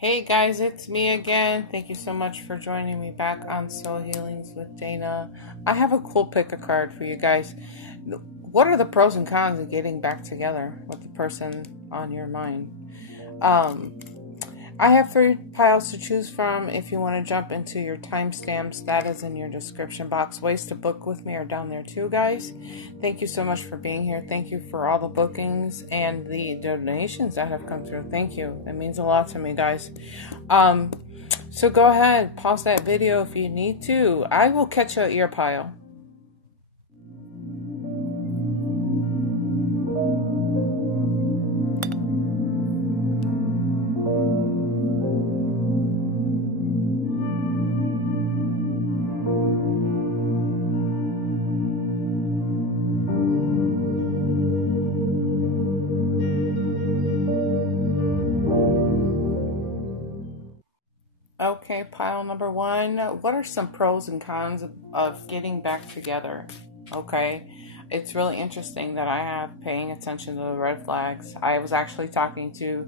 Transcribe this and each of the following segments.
Hey guys, it's me again. Thank you so much for joining me back on Soul Healings with Dana. I have a cool pick a card for you guys. What are the pros and cons of getting back together with the person on your mind? I have 3 piles to choose from. If you want to jump into your timestamps, that is in your description box. Ways to book with me are down there too, guys. Thank you so much for being here. Thank you for all the bookings and the donations that have come through. Thank you. It means a lot to me, guys. So go ahead, pause that video if you need to. I will catch you at your pile. Okay, pile number 1. What are some pros and cons of getting back together? Okay, it's really interesting that I have paying attention to the red flags. I was actually talking to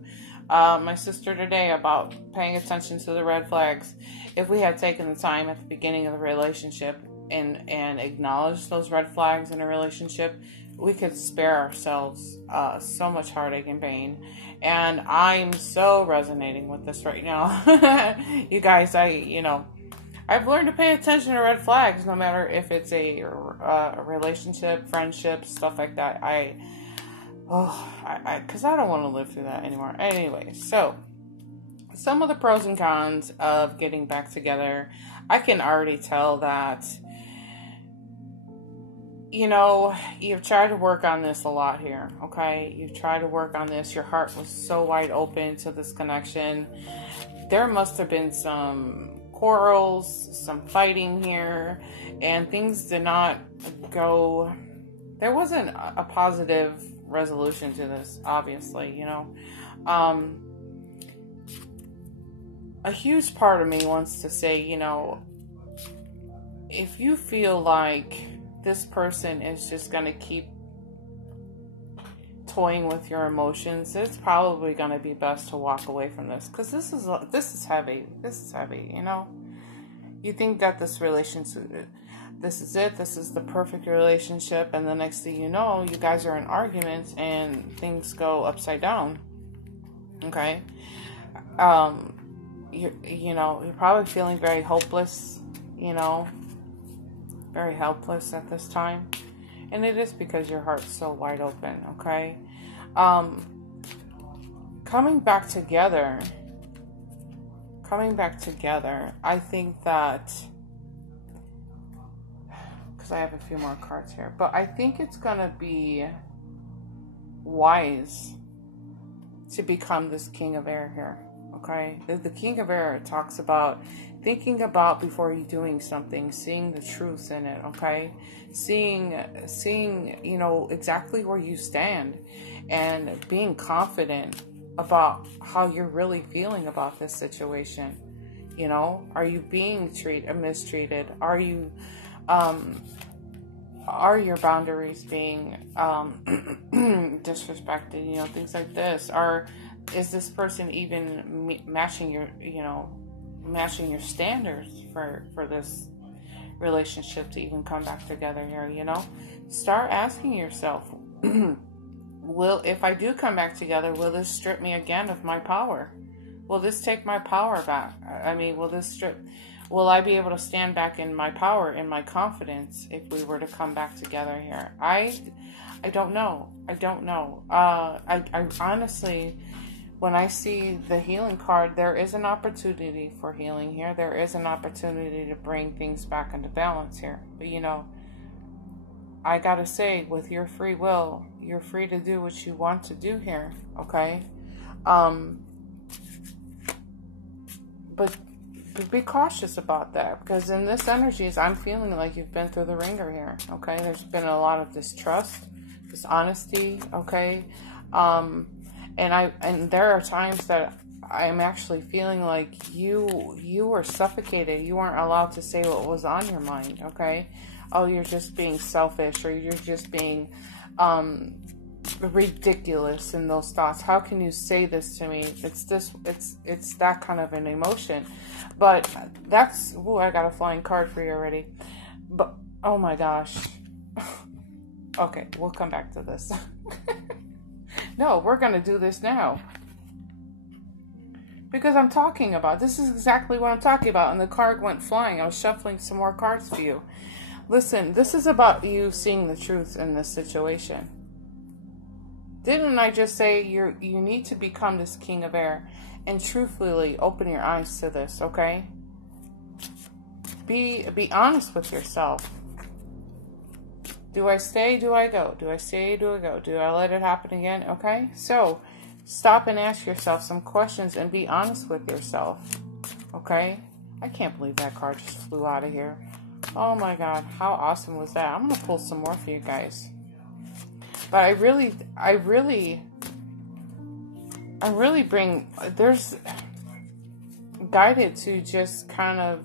my sister today about paying attention to the red flags. If we had taken the time at the beginning of the relationship and acknowledged those red flags in a relationship, we could spare ourselves so much heartache and pain. And I'm so resonating with this right now. You guys, I've learned to pay attention to red flags, no matter if it's a relationship, friendship, stuff like that. Because I don't want to live through that anymore. Anyway, so some of the pros and cons of getting back together. I can already tell that, you've tried to work on this a lot here, okay? You've tried to work on this. Your heart was so wide open to this connection. There must have been some quarrels, some fighting here, and things did not go... There wasn't a positive resolution to this, obviously, A huge part of me wants to say, if you feel like this person is just going to keep toying with your emotions, it's probably going to be best to walk away from this, because this is heavy. This is heavy. You think that this relationship, this is it, this is the perfect relationship, and the next thing you know, you guys are in arguments and things go upside down. Okay. You're probably feeling very hopeless, very helpless at this time, and it is because your heart's so wide open. Okay. Coming back together, I think that, because I have a few more cards here, but I think it's gonna be wise to become this king of air here. Okay, the king of air talks about thinking about before you're doing something, seeing the truth in it. Okay, seeing exactly where you stand, and being confident about how you're really feeling about this situation. Are you being mistreated? Are your boundaries being disrespected? Things like this. Is this person even matching your standards for this relationship to even come back together here? Start asking yourself, if I do come back together, will this strip me again of my power? Will this take my power back? Will I be able to stand back in my power, in my confidence, if we were to come back together here? I don't know. I honestly, when I see the healing card, there is an opportunity for healing here. There is an opportunity to bring things back into balance here. But, I gotta say, with your free will, you're free to do what you want to do here, okay? But be cautious about that, because in this energy, I'm feeling like you've been through the ringer here, okay? There's been a lot of distrust, dishonesty, okay? And there are times that I'm actually feeling like you were suffocated. You weren't allowed to say what was on your mind, okay? Oh, you're just being selfish, or you're just being ridiculous in those thoughts. How can you say this to me? It's that kind of an emotion. But that's, ooh, I got a flying card for you already. But, oh my gosh. Okay, we'll come back to this. No, we're going to do this now. Because I'm talking about, this is exactly what I'm talking about. And the card went flying. I was shuffling some more cards for you. Listen, this is about you seeing the truth in this situation. Didn't I just say you need to become this king of air and truthfully open your eyes to this, okay? Be honest with yourself. Do I stay? Do I go? Do I stay? Do I go? Do I let it happen again? Okay? So, stop and ask yourself some questions and be honest with yourself. Okay? I can't believe that card just flew out of here. Oh my God, how awesome was that? I'm going to pull some more for you guys. But I really there's guided to just kind of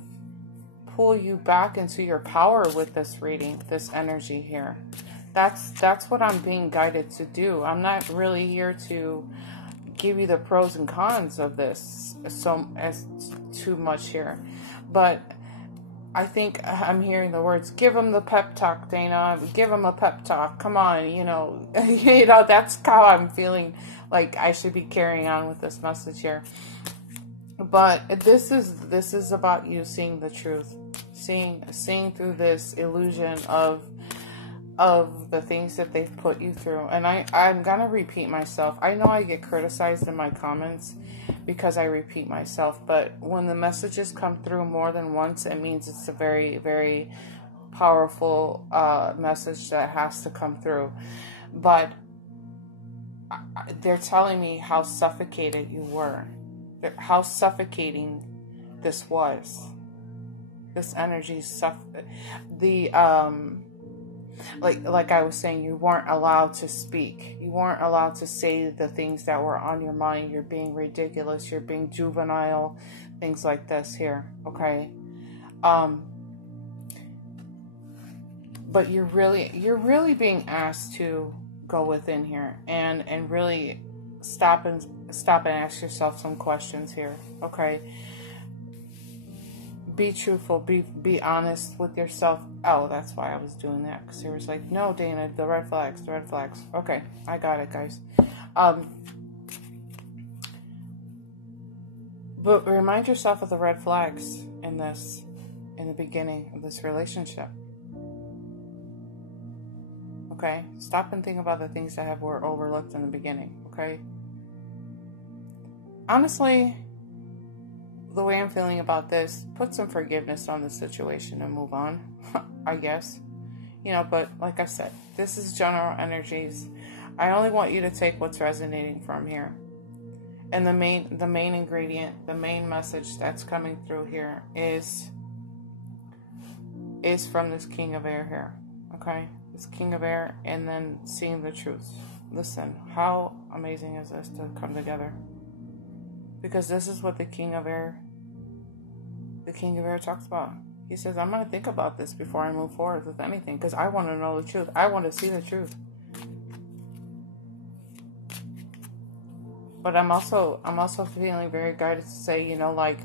pull you back into your power with this reading, this energy here. That's what I'm being guided to do. I'm not really here to give you the pros and cons of this too much here. But I think I'm hearing the words, give him the pep talk, Dana. Give him a pep talk. Come on, you know, that's how I'm feeling like I should be carrying on with this message here. But this is about you seeing the truth, seeing through this illusion of the things that they've put you through. And I'm gonna repeat myself. I know I get criticized in my comments because I repeat myself, but when the messages come through more than once, it means it's a very, very powerful message that has to come through. But they're telling me how suffocated you were, how suffocating this was. This energy like I was saying, you weren't allowed to speak. You weren't allowed to say the things that were on your mind. You're being ridiculous. You're being juvenile. Things like this here. Okay. But you're really being asked to go within here and really stop and ask yourself some questions here. Okay. Be truthful, be honest with yourself. Oh, that's why I was doing that, because there was like, no, Dana, the red flags. Okay, I got it, guys. But remind yourself of the red flags in the beginning of this relationship. Okay, stop and think about the things that were overlooked in the beginning. Okay, honestly, the way I'm feeling about this, put some forgiveness on the situation and move on, I guess. You know, but like I said, this is general energies. I only want you to take what's resonating from here. And the main ingredient, the main message that's coming through here is from this King of Air here. Okay? This King of Air, and then seeing the truth. Listen, how amazing is this to come together? Because this is what the King of Air talks about. He says, I'm going to think about this before I move forward with anything, because I want to know the truth. I want to see the truth. But I'm also feeling very guided to say, you know, like,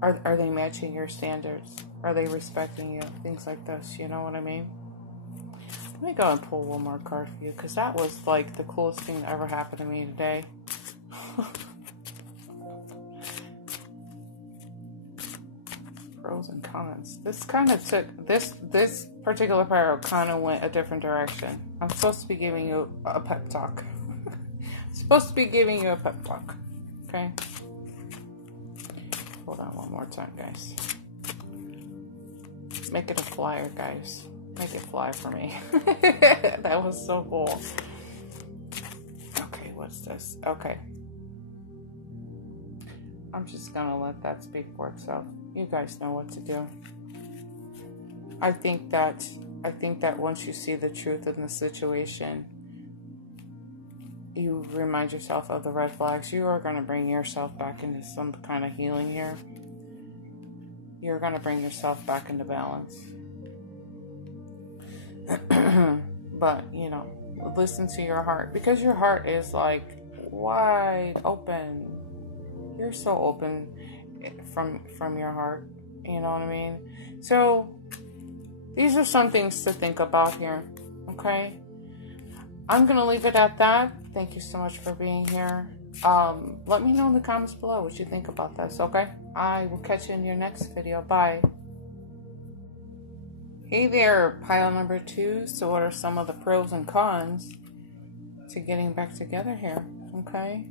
are they matching your standards? Are they respecting you? Things like this, you know what I mean? Let me go and pull one more card for you, because that was like the coolest thing that ever happened to me today. Pros and cons. This kind of took, this particular paragraph kind of went a different direction. I'm supposed to be giving you a pep talk. Okay? Hold on one more time, guys. Make it a flyer, guys. Make it fly for me. That was so cool. Okay, what's this? Okay. I'm just gonna let that speak for itself. You guys know what to do. I think that once you see the truth in the situation, you remind yourself of the red flags. You are going to bring yourself back into some kind of healing here. You're going to bring yourself back into balance. But, you know, listen to your heart, because your heart is like wide open. You're so open from your heart. You know what I mean? So these are some things to think about here. Okay? I'm going to leave it at that. Thank you so much for being here. Let me know in the comments below what you think about this, okay? I will catch you in your next video. Bye. Hey there, pile number 2. So what are some of the pros and cons to getting back together here, okay?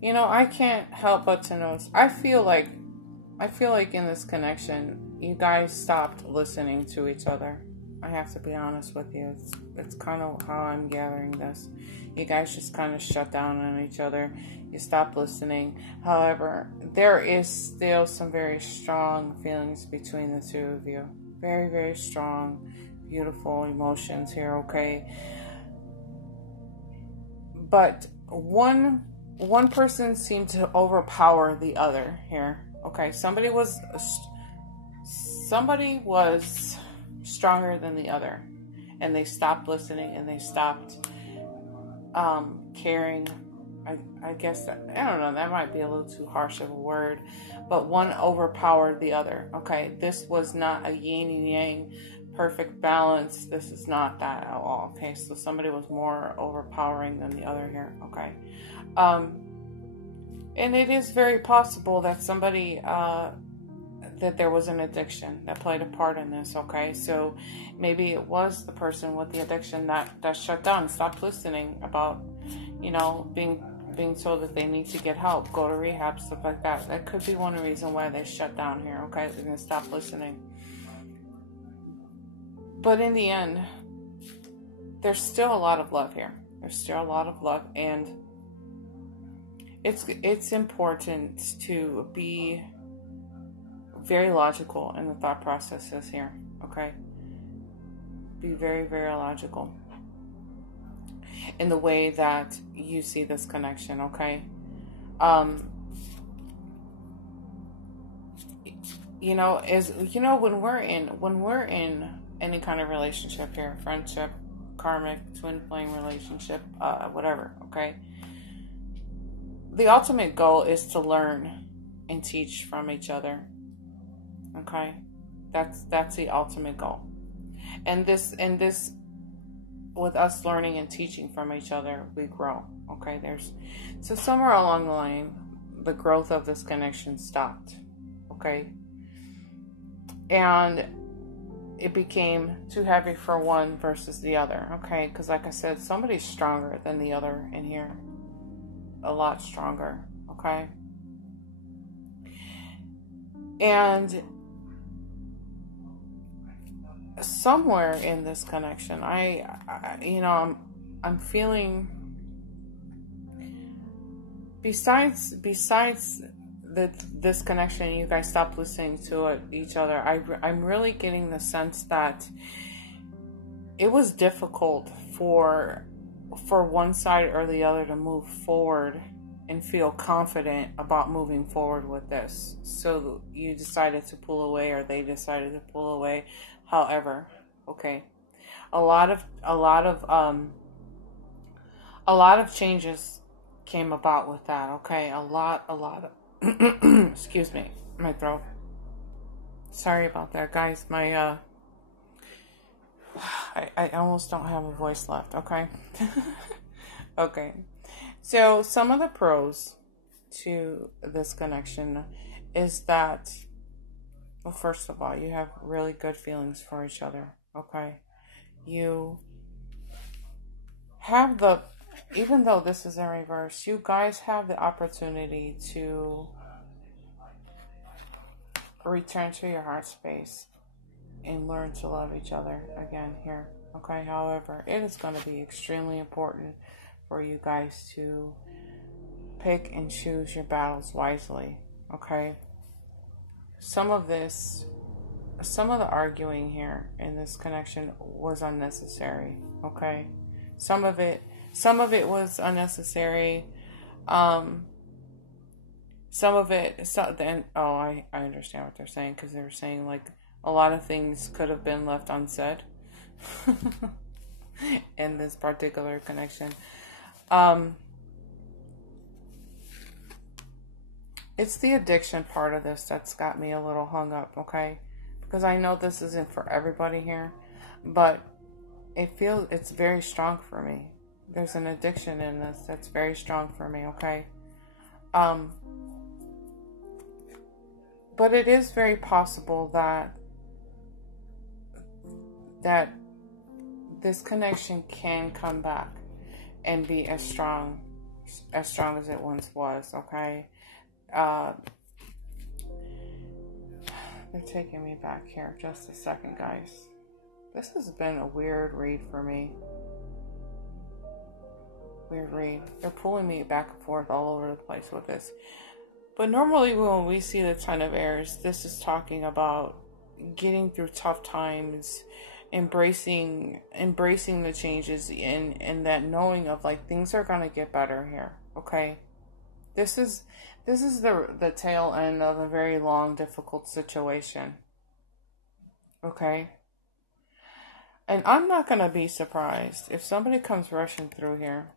You know, I can't help but to notice. I feel like in this connection, you guys stopped listening to each other. I have to be honest with you. It's kind of how I'm gathering this. You guys just kind of shut down on each other. You stopped listening. However, there is still some very strong feelings between the two of you. Very, very strong, beautiful emotions here, okay? But one person seemed to overpower the other here, okay? Somebody was stronger than the other, and they stopped listening, and they stopped caring. I guess I don't know, that might be a little too harsh of a word, but one overpowered the other. Okay, this was not a yin and yang perfect balance. This is not that at all. Okay, so somebody was more overpowering than the other here. Okay, and it is very possible that somebody that there was an addiction that played a part in this, okay? So maybe it was the person with the addiction that shut down, stopped listening about, you know, being told that they need to get help, go to rehab, stuff like that. That could be one reason why they shut down here, okay? They're going to stop listening. But in the end, there's still a lot of love here. There's still a lot of love, and it's important to be very logical in the thought processes here, okay? Be very, very logical in the way that you see this connection, okay? You know, when we're in any kind of relationship here, friendship, karmic, twin flame relationship, whatever, okay? The ultimate goal is to learn and teach from each other. Okay, that's the ultimate goal, and this with us learning and teaching from each other, we grow. Okay, so somewhere along the line, the growth of this connection stopped. Okay, and it became too heavy for one versus the other. Okay, because like I said, somebody's stronger than the other in here, a lot stronger. Okay, and somewhere in this connection, I'm feeling, besides this connection, you guys stopped listening to each other. I'm really getting the sense that it was difficult for one side or the other to move forward and feel confident about moving forward with this. So you decided to pull away, or they decided to pull away. However, okay, a lot of changes came about with that. Okay, a lot of excuse me, my throat. Sorry about that, guys. My I almost don't have a voice left. Okay. Okay, so some of the pros to this connection is that, well, first of all, you have really good feelings for each other, okay? You have even though this is in reverse, you guys have the opportunity to return to your heart space and learn to love each other again here, okay? However, it is going to be extremely important for you guys to pick and choose your battles wisely, okay? Some of the arguing here in this connection was unnecessary, okay? Some of it was unnecessary. I understand what they're saying, because they were saying like a lot of things could have been left unsaid. in this particular connection. It's the addiction part of this that's got me a little hung up, okay? Because I know this isn't for everybody here, but it's very strong for me. There's an addiction in this that's very strong for me, okay? But it is very possible that this connection can come back and be as strong as it once was, okay? They're taking me back here. Just a second, guys. This has been a weird read for me. Weird read. They're pulling me back and forth all over the place with this. But normally when we see the Ten of Airs, this is talking about getting through tough times, embracing the changes, and that knowing of like things are gonna get better here. Okay, this is the tail end of a very long, difficult situation. Okay, and I'm not gonna be surprised if somebody comes rushing through here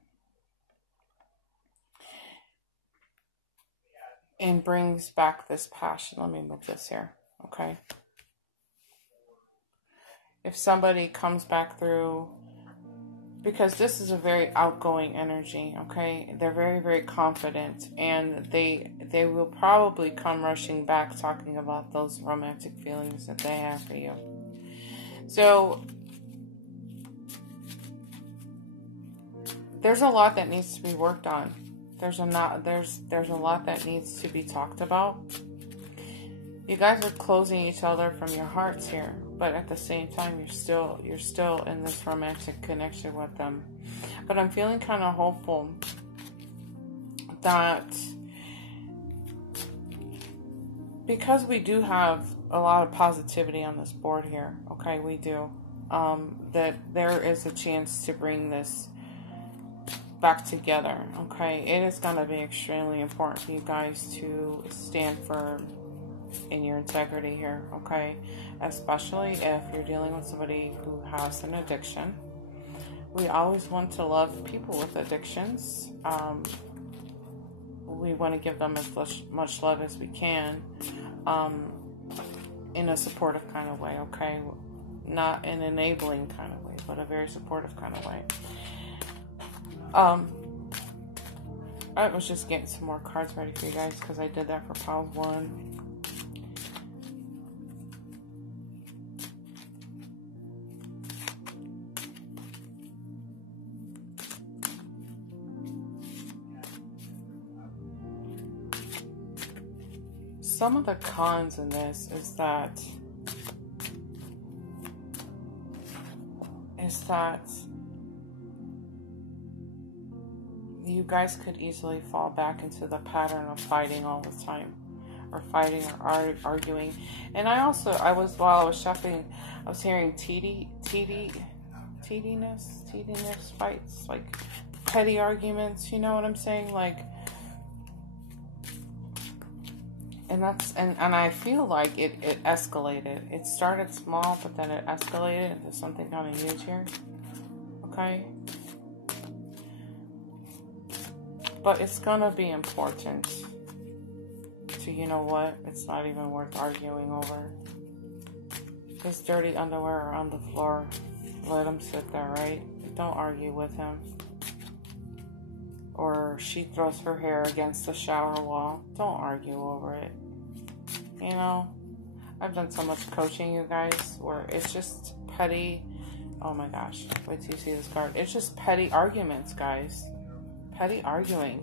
and brings back this passion. Let me move this here. Okay. If somebody comes back through, because this is a very outgoing energy, okay? They're very, very confident, and they will probably come rushing back talking about those romantic feelings that they have for you. So there's a lot that needs to be worked on. There's a lot that needs to be talked about. You guys are closing each other from your hearts here, but at the same time, you're still in this romantic connection with them. But I'm feeling kind of hopeful that because we do have a lot of positivity on this board here, okay, we do, that there is a chance to bring this back together, okay? It is going to be extremely important for you guys to stand firm in your integrity here, okay? Especially if you're dealing with somebody who has an addiction. We always want to love people with addictions. We want to give them as much love as we can, in a supportive kind of way, okay? Not an enabling kind of way, but a very supportive kind of way. I was just getting some more cards ready for you guys because I did that for pile 1. Some of the cons in this is that you guys could easily fall back into the pattern of fighting all the time, or fighting or arguing. And while I was shopping, I was hearing TDness fights, like petty arguments, you know what I'm saying? Like, and I feel like it escalated. It started small, but then it escalated into something kind of huge here. Okay? But it's gonna be important to, you know what, it's not even worth arguing over. His dirty underwear are on the floor. Let him sit there, right? Don't argue with him. Or she throws her hair against the shower wall. Don't argue over it. You know, I've done so much coaching, you guys, where it's just petty. Oh my gosh, wait till you see this card. It's just petty arguments, guys. Petty arguing.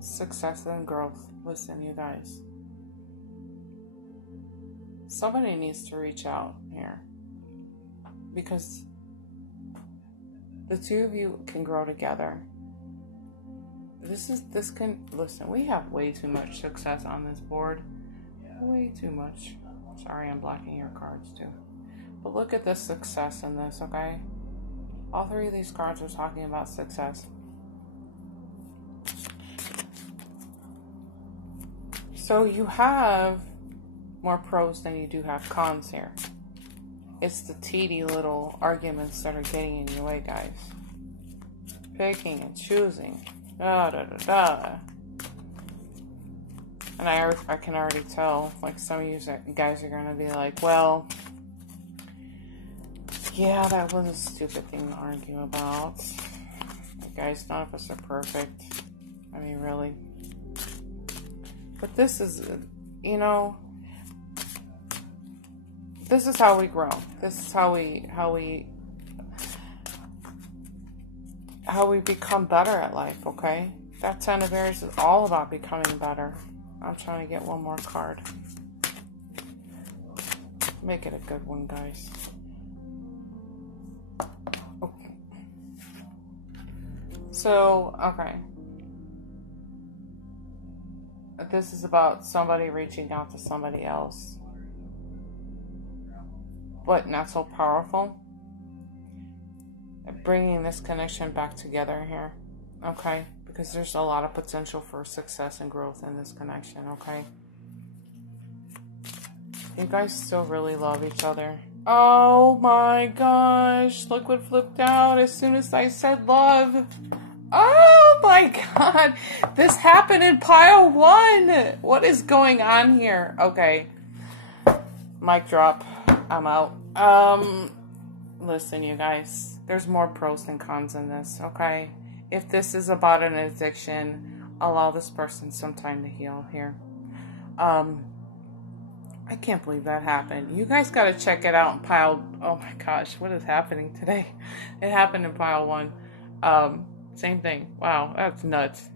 Success and growth. Listen, you guys. Somebody needs to reach out here, because the two of you can grow together. Listen, we have way too much success on this board. Way too much. Sorry, I'm blocking your cards too. But look at the success in this, okay? All three of these cards are talking about success. So you have more pros than you do have cons here. It's the teeny little arguments that are getting in your way, guys. Picking and choosing. Da da da da. And I can already tell, like, some of you guys are going to be like, well, yeah, that was a stupid thing to argue about. Guys, none of us are perfect. I mean, really. But this is, you know, this is how we grow. This is how we become better at life, okay? That Ten of Aries is all about becoming better. I'm trying to get one more card. Make it a good one, guys. Okay. So, okay. This is about somebody reaching out to somebody else. But not so powerful. Bringing this connection back together here. Okay? Because there's a lot of potential for success and growth in this connection, okay? You guys still really love each other. Oh my gosh. Look what flipped out as soon as I said love. Oh my god. This happened in pile 1. What is going on here? Okay. Mic drop. I'm out. Listen, you guys. There's more pros than cons in this, okay? If this is about an addiction, allow this person some time to heal here. I can't believe that happened. You guys got to check it out in pile... Oh my gosh, what is happening today? It happened in pile 1. Same thing. Wow, that's nuts.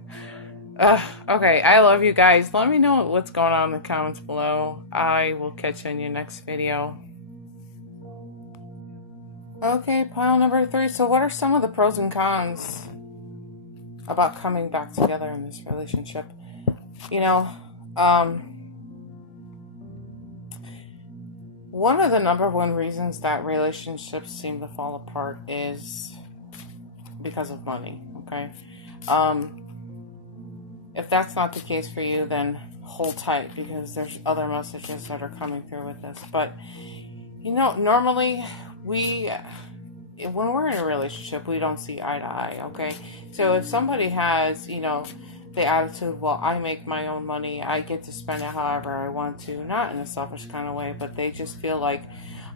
Okay, I love you guys. Let me know what's going on in the comments below. I will catch you in your next video. Okay, pile number 3. So what are some of the pros and cons about coming back together in this relationship? You know, one of the #1 reasons that relationships seem to fall apart is because of money, okay? If that's not the case for you, then hold tight, because there's other messages that are coming through with this. But, you know, normally when we're in a relationship, we don't see eye to eye, okay? So if somebody has, you know, the attitude, well, I make my own money, I get to spend it however I want to, not in a selfish kind of way, but they just feel like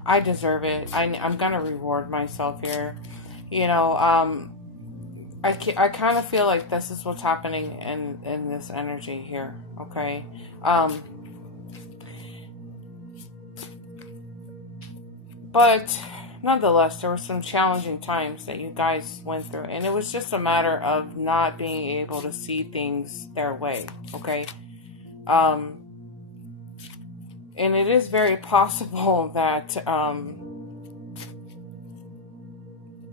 I deserve it, I'm gonna reward myself here, you know. I kind of feel like this is what's happening in this energy here, okay? But nonetheless, there were some challenging times that you guys went through, and it was just a matter of not being able to see things their way, okay? And it is very possible that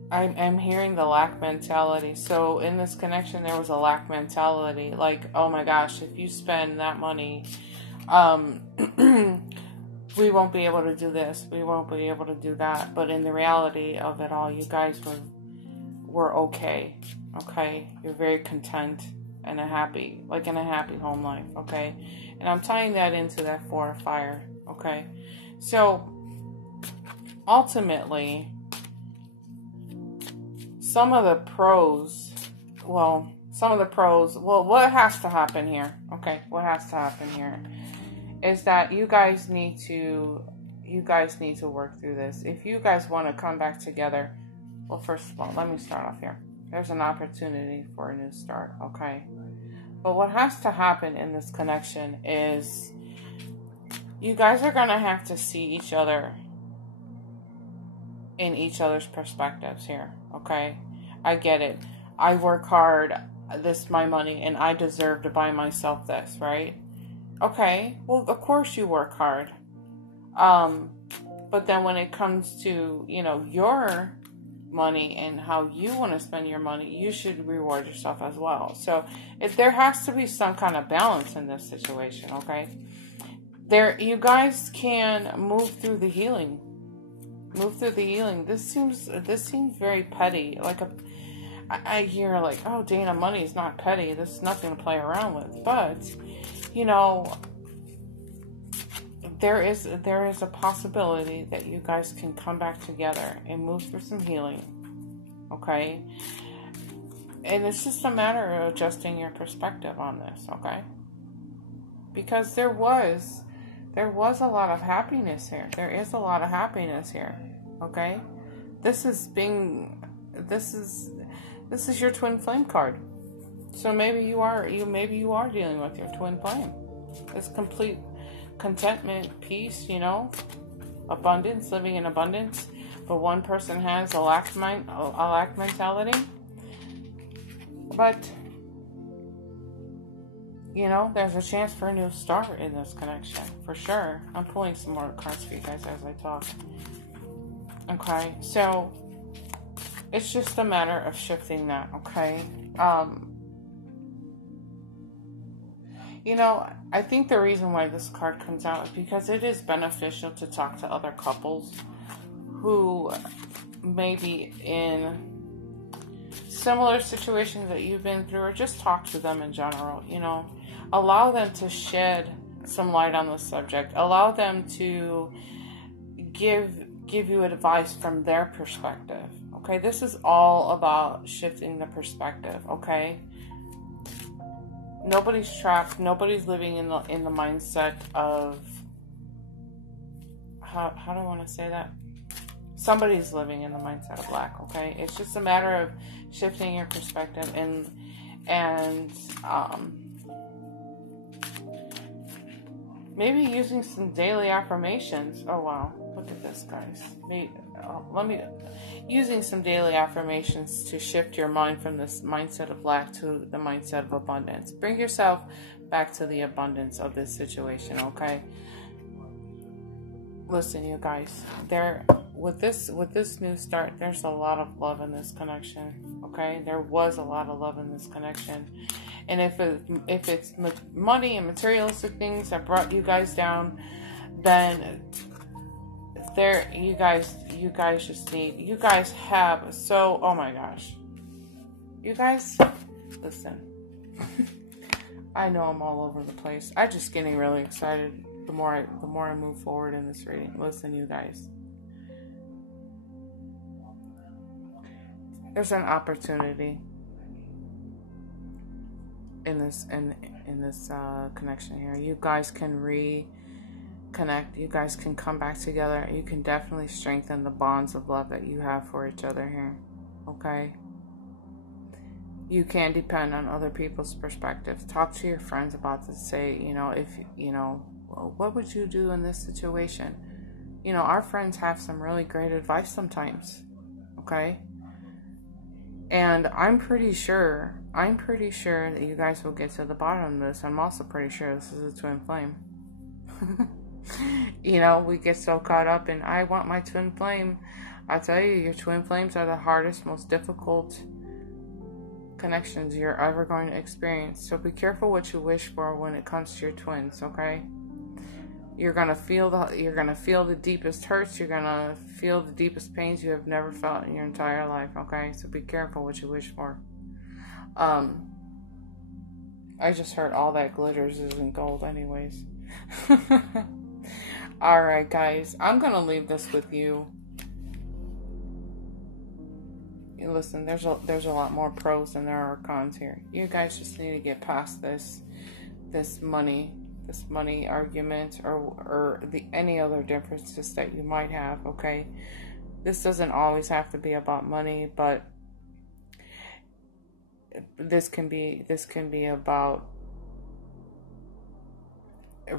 I'm hearing the lack mentality. So in this connection, there was a lack mentality. Like, oh my gosh, if you spend that money, we won't be able to do this. We won't be able to do that. But in the reality of it all, you guys were okay. Okay? You're very content and in a happy home life. Okay? And I'm tying that into that 4 of fire. Okay? So, ultimately, what has to happen here? Okay? What has to happen here is that you guys need to work through this. If you guys want to come back together, well, first of all, let me start off here. There's an opportunity for a new start, okay? But what has to happen in this connection is you guys are going to have to see each other in each other's perspectives here, okay? I get it. I work hard, this is my money, and I deserve to buy myself this, right? Okay, well, of course you work hard. But then when it comes to, you know, your money and how you want to spend your money, you should reward yourself as well. So there has to be some kind of balance in this situation, okay? You guys can move through the healing. This seems very petty. Like I hear like, oh, Dana, money is not petty. This is nothing to play around with. But, you know, there is a possibility that you guys can come back together and move through some healing. Okay? And it's just a matter of adjusting your perspective on this, okay? Because there was a lot of happiness here. There is a lot of happiness here, okay? This is your twin flame card. So maybe you are dealing with your twin flame. It's complete contentment, peace, you know, abundance, living in abundance. But one person has a lack mentality. But, you know, there's a chance for a new start in this connection, for sure. I'm pulling some more cards for you guys as I talk. Okay, so it's just a matter of shifting that, okay? You know, I think the reason why this card comes out is because it is beneficial to talk to other couples who may be in similar situations that you've been through, or just talk to them in general, you know. Allow them to shed some light on the subject. Allow them to give you advice from their perspective. Okay, this is all about shifting the perspective, okay? Nobody's trapped. Nobody's living in the mindset of, how do I want to say that? Somebody's living in the mindset of lack, okay? It's just a matter of shifting your perspective and maybe using some daily affirmations. Oh wow, look at this, guys. Using some daily affirmations to shift your mind from this mindset of lack to the mindset of abundance. Bring yourself back to the abundance of this situation, okay? Listen, you guys, with this new start, there's a lot of love in this connection, okay? There was a lot of love in this connection. And if it's money and materialistic things that brought you guys down, then you guys have, so, oh my gosh. You guys, listen. I know I'm all over the place. I'm just getting really excited the more I move forward in this reading. Listen, you guys. There's an opportunity in this connection here. You guys can reconnect. You guys can come back together. You can definitely strengthen the bonds of love that you have for each other here. Okay? You can depend on other people's perspectives. Talk to your friends about this. Say, you know, what would you do in this situation? You know, our friends have some really great advice sometimes. Okay? And I'm pretty sure that you guys will get to the bottom of this. I'm also pretty sure this is a twin flame. You know, we get so caught up in, I want my twin flame. I tell you, your twin flames are the hardest, most difficult connections you're ever going to experience. So be careful what you wish for when it comes to your twins, okay? You're gonna feel the deepest hurts. You're gonna feel the deepest pains you have never felt in your entire life. Okay, so be careful what you wish for. I just heard all that glitters isn't gold, anyways. All right, guys, I'm gonna leave this with you. Listen, there's a lot more pros than there are cons here. You guys just need to get past this money argument or any other differences that you might have, okay? This doesn't always have to be about money, but this can be about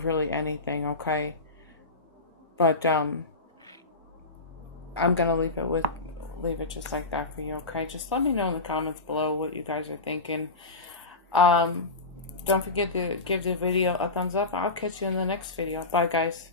really anything, okay? But I'm gonna leave it just like that for you, okay? Just let me know in the comments below what you guys are thinking. Don't forget to give the video a thumbs up. I'll catch you in the next video. Bye, guys.